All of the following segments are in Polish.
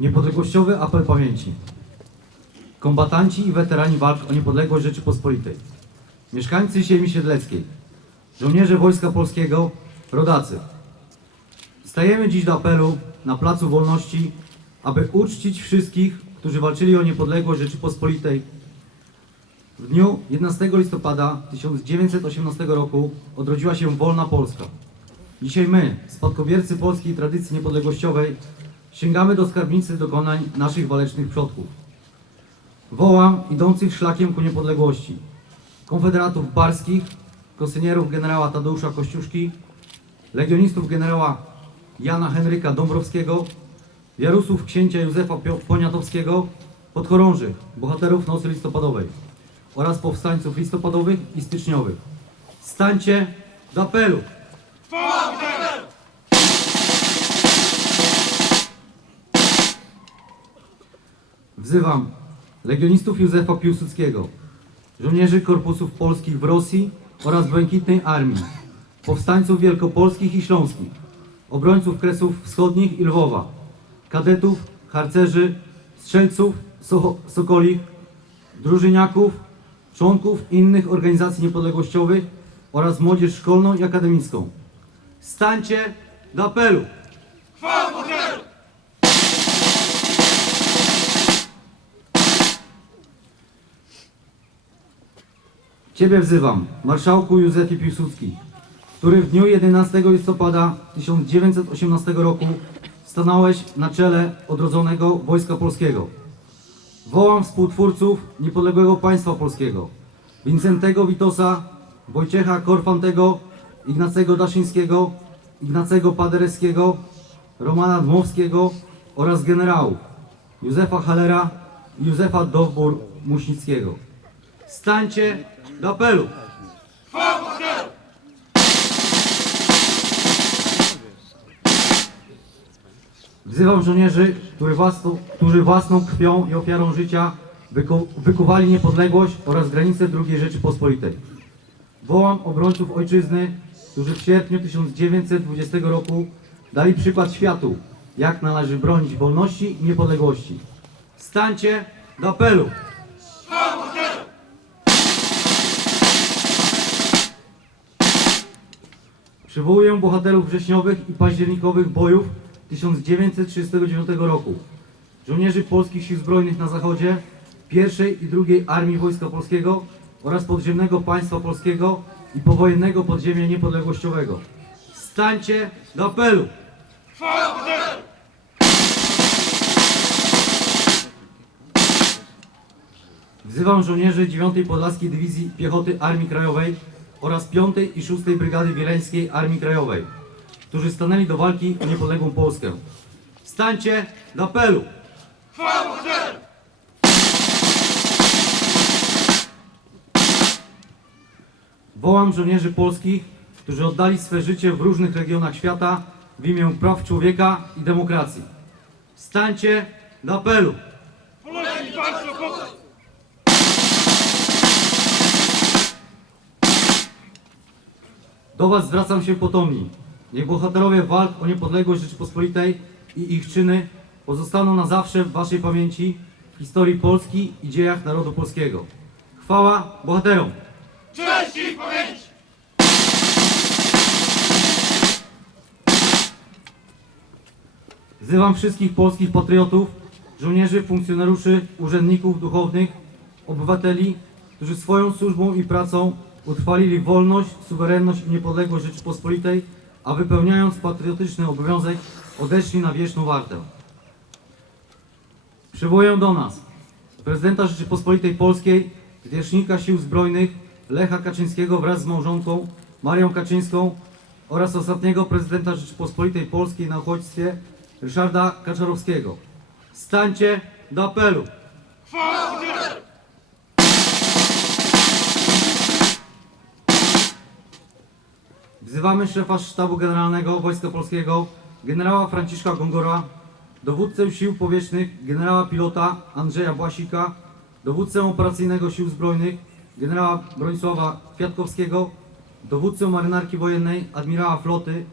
Niepodległościowy apel pamięci. Kombatanci i weterani walk o niepodległość Rzeczypospolitej. Mieszkańcy ziemi siedleckiej. Żołnierze Wojska Polskiego. Rodacy. Stajemy dziś do apelu na Placu Wolności, aby uczcić wszystkich, którzy walczyli o niepodległość Rzeczypospolitej. W dniu 11 listopada 1918 roku odrodziła się wolna Polska. Dzisiaj my, spadkobiercy polskiej tradycji niepodległościowej, sięgamy do skarbnicy dokonań naszych walecznych przodków. Wołam idących szlakiem ku niepodległości, konfederatów barskich, kosynierów generała Tadeusza Kościuszki, legionistów generała Jana Henryka Dąbrowskiego, Jarusów księcia Józefa Poniatowskiego, podchorążych, bohaterów Nocy Listopadowej oraz powstańców listopadowych i styczniowych. Stańcie do apelu! Wzywam legionistów Józefa Piłsudskiego, żołnierzy korpusów polskich w Rosji oraz Błękitnej Armii, powstańców wielkopolskich i śląskich, obrońców Kresów Wschodnich i Lwowa, kadetów, harcerzy, strzelców, so sokolich, drużyniaków, członków innych organizacji niepodległościowych oraz młodzież szkolną i akademicką. Stańcie do apelu! Ciebie wzywam, marszałku Józefie Piłsudski, który w dniu 11 listopada 1918 roku stanąłeś na czele odrodzonego Wojska Polskiego. Wołam współtwórców niepodległego państwa polskiego, Wincentego Witosa, Wojciecha Korfantego, Ignacego Daszyńskiego, Ignacego Paderewskiego, Romana Dmowskiego oraz generałów Józefa Halera i Józefa Dowbor-Muśnickiego. Stańcie do apelu! Wzywam żołnierzy, którzy własną, którzy własną krwią i ofiarą życia wyku, wykuwali niepodległość oraz granice II Rzeczypospolitej. Wołam obrońców ojczyzny, którzy w sierpniu 1920 roku dali przykład światu, jak należy bronić wolności i niepodległości. Stańcie do apelu! Przywołuję bohaterów wrześniowych i październikowych bojów 1939 roku. Żołnierzy polskich sił zbrojnych na zachodzie, pierwszej i drugiej Armii Wojska Polskiego oraz podziemnego państwa polskiego i powojennego podziemia niepodległościowego. Stańcie do apelu! Wzywam żołnierzy 9 Podlaskiej Dywizji Piechoty Armii Krajowej oraz 5 i 6 Brygady Wileńskiej Armii Krajowej, którzy stanęli do walki o niepodległą Polskę. Stańcie do apelu! Wołam żołnierzy polskich, którzy oddali swe życie w różnych regionach świata w imię praw człowieka i demokracji. Stańcie do apelu! Do Was zwracam się potomni. Niech bohaterowie walk o niepodległość Rzeczypospolitej i ich czyny pozostaną na zawsze w Waszej pamięci, w historii Polski i dziejach narodu polskiego. Chwała bohaterom! Cześć ich pamięci! Wzywam wszystkich polskich patriotów, żołnierzy, funkcjonariuszy, urzędników duchownych, obywateli, którzy swoją służbą i pracą utrwalili wolność, suwerenność i niepodległość Rzeczypospolitej, a wypełniając patriotyczny obowiązek odeszli na wieczną wartę. Przywołuję do nas prezydenta Rzeczypospolitej Polskiej, zwierzchnika Sił Zbrojnych Lecha Kaczyńskiego wraz z małżonką Marią Kaczyńską oraz ostatniego prezydenta Rzeczypospolitej Polskiej na uchodźstwie Ryszarda Kaczarowskiego. Stańcie do apelu! Wzywamy szefa Sztabu Generalnego Wojska Polskiego, generała Franciszka Gongora, dowódcę sił powietrznych, generała pilota Andrzeja Błasika, dowódcę operacyjnego sił zbrojnych, generała Bronisława Kwiatkowskiego, dowódcę marynarki wojennej, admirała floty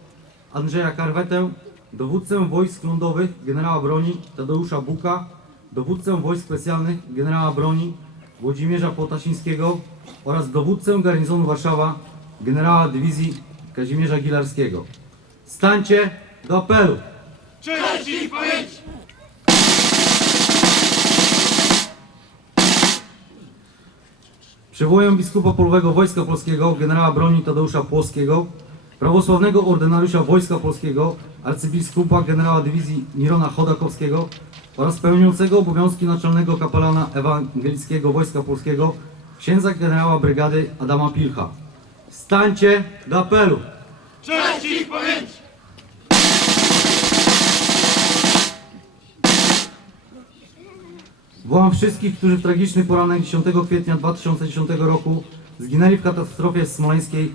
Andrzeja Karwetę, dowódcę wojsk lądowych generała broni Tadeusza Buka, dowódcę wojsk specjalnych generała broni Włodzimierza Potasińskiego oraz dowódcę garnizonu Warszawa generała dywizji Kazimierza Gilarskiego. Stańcie do apelu! Cześć i pamięć! Przywołuję biskupa polowego Wojska Polskiego, generała broni Tadeusza Płowskiego, prawosławnego ordynariusza Wojska Polskiego, arcybiskupa generała dywizji Nirona Chodakowskiego oraz pełniącego obowiązki naczelnego kapelana ewangelickiego Wojska Polskiego, księdza generała brygady Adama Pilcha. Stańcie do apelu! Cześć i pamięć! Wołam wszystkich, którzy w tragiczny poranek 10 kwietnia 2010 roku zginęli w katastrofie smoleńskiej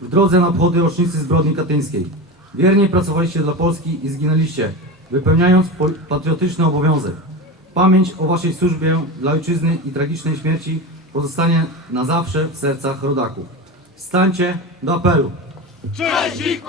w drodze na obchody rocznicy zbrodni katyńskiej. Wiernie pracowaliście dla Polski i zginęliście, wypełniając patriotyczny obowiązek. Pamięć o waszej służbie dla ojczyzny i tragicznej śmierci pozostanie na zawsze w sercach rodaków. Stańcie do apelu. Cześć!